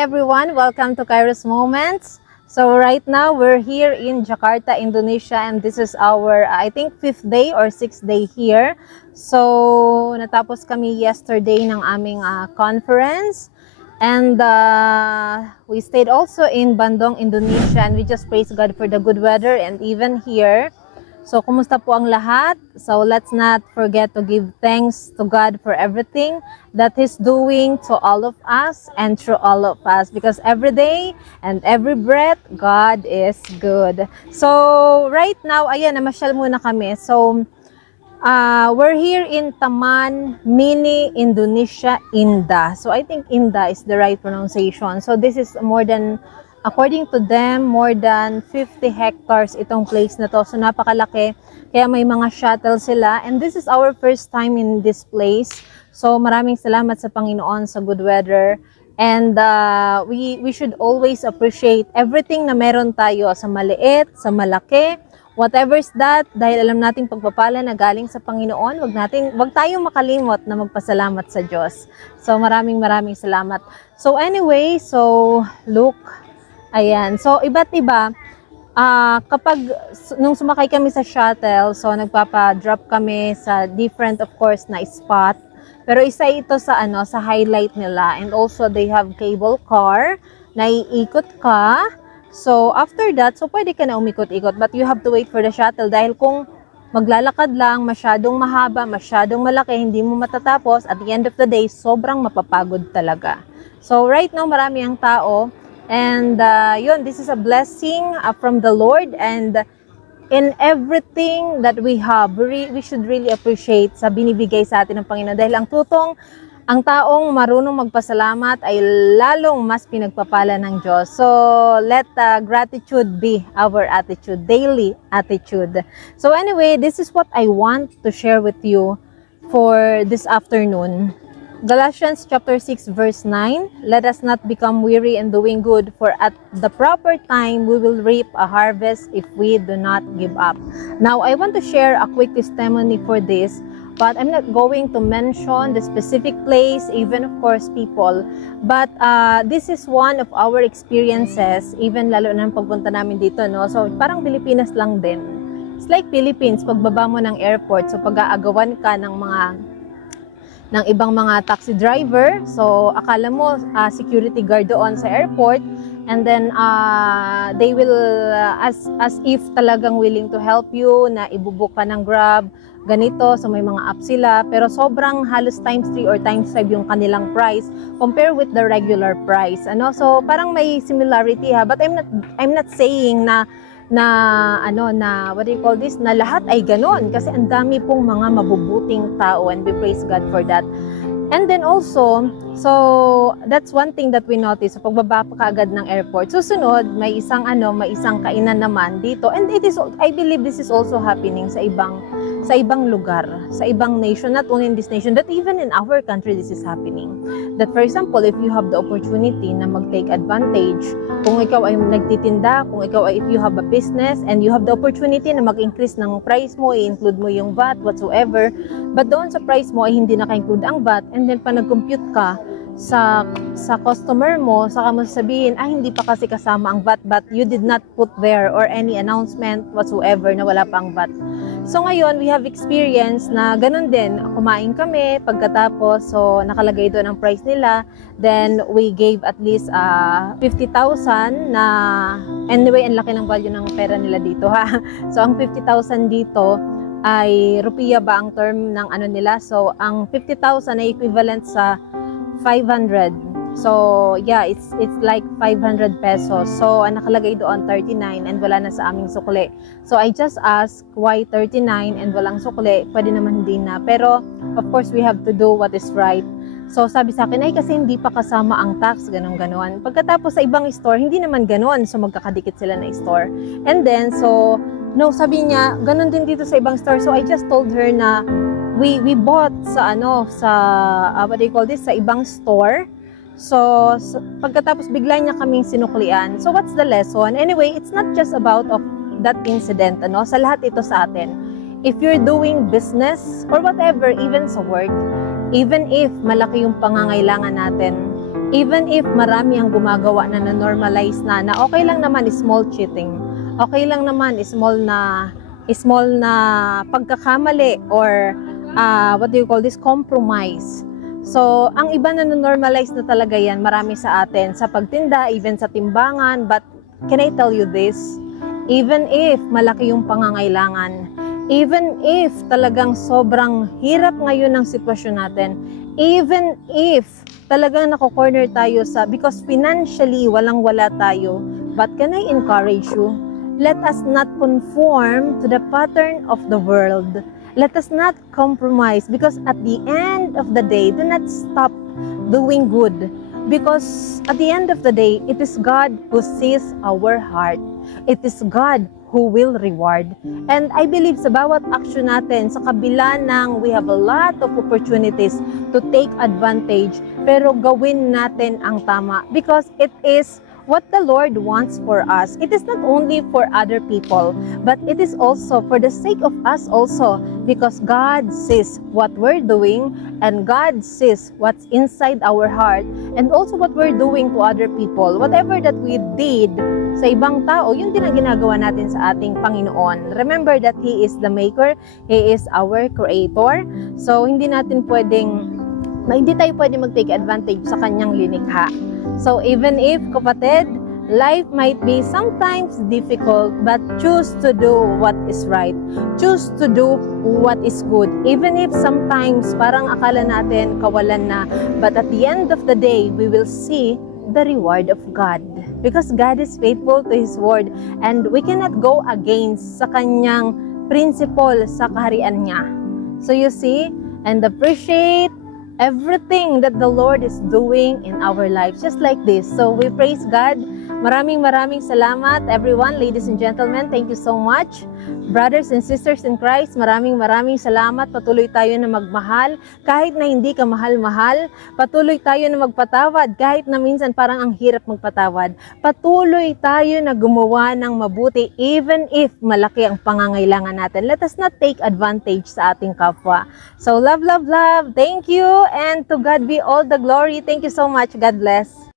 everyone, welcome to Kairos Moments. So right now we're here in Jakarta, Indonesia, and this is our I think 5th day or 6th day here. So natapos kami yesterday ng aming conference, and we stayed also in Bandung, Indonesia, and we just praise God for the good weather and even here. So, kumusta po ang lahat? So, let's not forget to give thanks to God for everything that He's doing to all of us and through all of us. Because every day and every breath, God is good. So, right now, ayan, namasyal muna kami. So, we're here in Taman Mini, Indonesia, Indah. So, I think Indah is the right pronunciation. So, this is more than... According to them, more than 50 hectares itong place na to. So, napakalaki. Kaya may mga shuttle sila. And this is our first time in this place. So, maraming salamat sa Panginoon sa good weather. And we should always appreciate everything na meron tayo. Sa maliit, sa malaki, whatever is that. Dahil alam nating pagpapala na galing sa Panginoon, wag tayong makalimot na magpasalamat sa Diyos. So, maraming salamat. So, anyway, so, look. Ayan. So, iba't iba. Kapag nung sumakay kami sa shuttle, so nagpapa-drop kami sa different, of course, na spot. Pero isa ito sa sa highlight nila. And also, they have cable car na iikot ka. So, after that, so pwede ka na umikot-ikot. But you have to wait for the shuttle. Dahil kung maglalakad lang, masyadong mahaba, masyadong malaki, hindi mo matatapos. At the end of the day, sobrang mapapagod talaga. So, right now, marami ang tao. And yun, this is a blessing from the Lord, and in everything that we have, we should really appreciate sa binibigay sa atin ng Panginoon. Dahil ang taong marunong magpasalamat ay lalong mas pinagpapala ng Diyos. So, let gratitude be our attitude, daily attitude. So anyway, this is what I want to share with you for this afternoon. Galatians chapter 6 verse 9, let us not become weary in doing good, for at the proper time we will reap a harvest if we do not give up. Now, I want to share a quick testimony for this, but I'm not going to mention the specific place, even of course people, but this is one of our experiences, even lalo na pagpunta namin dito, no? So, parang Pilipinas lang din. It's like Philippines, pagbaba mo ng airport, so pag-aagawan ka ng ibang mga taxi driver. So, akala mo security guard doon sa airport, and then they will as if talagang willing to help you na ibubuk ka ng Grab, ganito. So, may mga app sila, pero sobrang halos times 3 or times 5 yung kanilang price compare with the regular price. So, parang may similarity ha, but I'm not saying na what do you call this, na lahat ay ganon, kasi ang dami pong mga mabubuting tao, and we praise God for that. And then also, so that's one thing that we notice sa pagbaba pa kaagad ng airport. Susunod, may isang kainan naman dito, and I believe this is also happening sa ibang lugar, sa ibang nation, not only in this nation, but even in our country this is happening. That for example, if you have the opportunity na mag-take advantage, kung ikaw ay nagtitinda, if you have a business and you have the opportunity na mag-increase ng price mo, i-include mo yung VAT, whatsoever, but doon sa price mo ay hindi naka-include ang VAT, and then pa nag-compute ka sa customer mo, saka mo sasabihin, hindi pa kasi kasama ang VAT, but you did not put there or any announcement whatsoever na wala pa ang VAT. So ngayon, we have experience na ganun din. Kumain kami, pagkatapos, so nakalagay doon ang price nila. Then, we gave at least 50,000 na, anyway, ang laki ng value ng pera nila dito ha. So, ang 50,000 dito ay rupiya ba ang term ng nila? So, ang 50,000 ay equivalent sa 500. So, yeah, it's like 500 pesos. So, ang nakalagay doon 39 and wala na sa aming sukli. So, I just asked why 39 and walang sukli. Pwede naman hindi na. Pero, of course, we have to do what is right. So, sabi sa akin, kasi hindi pa kasama ang tax, ganon-ganon. Pagkatapos sa ibang store, hindi naman ganon. So, magkakadikit sila na store. And then, so, no, sabi niya, ganon din dito sa ibang store. So, I just told her na we bought sa what do you call this, sa ibang store. So, pagkatapos bigla niya kaming sinuklian. So, what's the lesson? Anyway, it's not just about of that incident, sa lahat ito sa atin. If you're doing business or whatever, even sa work, even if malaki yung pangangailangan natin, Even if marami ang gumagawa na na-normalize na okay lang naman small cheating. Okay lang naman small na pagkakamali or what do you call this, compromise. So, ang iba na normalize na talaga yan, marami sa atin, sa pagtinda, even sa timbangan. But, can I tell you this? Even if malaki yung pangangailangan, even if talagang sobrang hirap ngayon ang sitwasyon natin, even if talagang nako-corner tayo because financially walang-wala tayo, but can I encourage you? Let us not conform to the pattern of the world. Let us not compromise, because at the end of the day, do not stop doing good. Because at the end of the day, it is God who sees our heart. It is God who will reward. And I believe sa bawat action natin, sa kabila ng we have a lot of opportunities to take advantage, pero gawin natin ang tama. Because it is what the Lord wants for us. It is not only for other people, but it is also for the sake of us also, because God sees what we're doing, and God sees what's inside our heart, and also what we're doing to other people. Whatever that we did sa ibang tao, yun din ang ginagawa natin sa ating Panginoon. Remember that He is the Maker, He is our Creator. So, hindi tayo pwedeng mag-take advantage sa Kanyang linikha. So, even if, kapatid, life might be sometimes difficult, but choose to do what is right. Choose to do what is good. Even if sometimes parang akala natin kawalan na, but at the end of the day, we will see the reward of God. Because God is faithful to His word, and we cannot go against sa Kanyang principle sa kaharian niya. So you see, and appreciate everything that the Lord is doing in our lives, just like this. So we praise God. Maraming salamat, everyone, ladies and gentlemen. Thank you so much. Brothers and sisters in Christ, maraming salamat. Patuloy tayo na magmahal kahit na hindi ka mahal-mahal. Patuloy tayo na magpatawad kahit na minsan parang ang hirap magpatawad. Patuloy tayo na gumawa ng mabuti even if malaki ang pangangailangan natin. Let us not take advantage sa ating kapwa. So love. Thank you, and to God be all the glory. Thank you so much. God bless.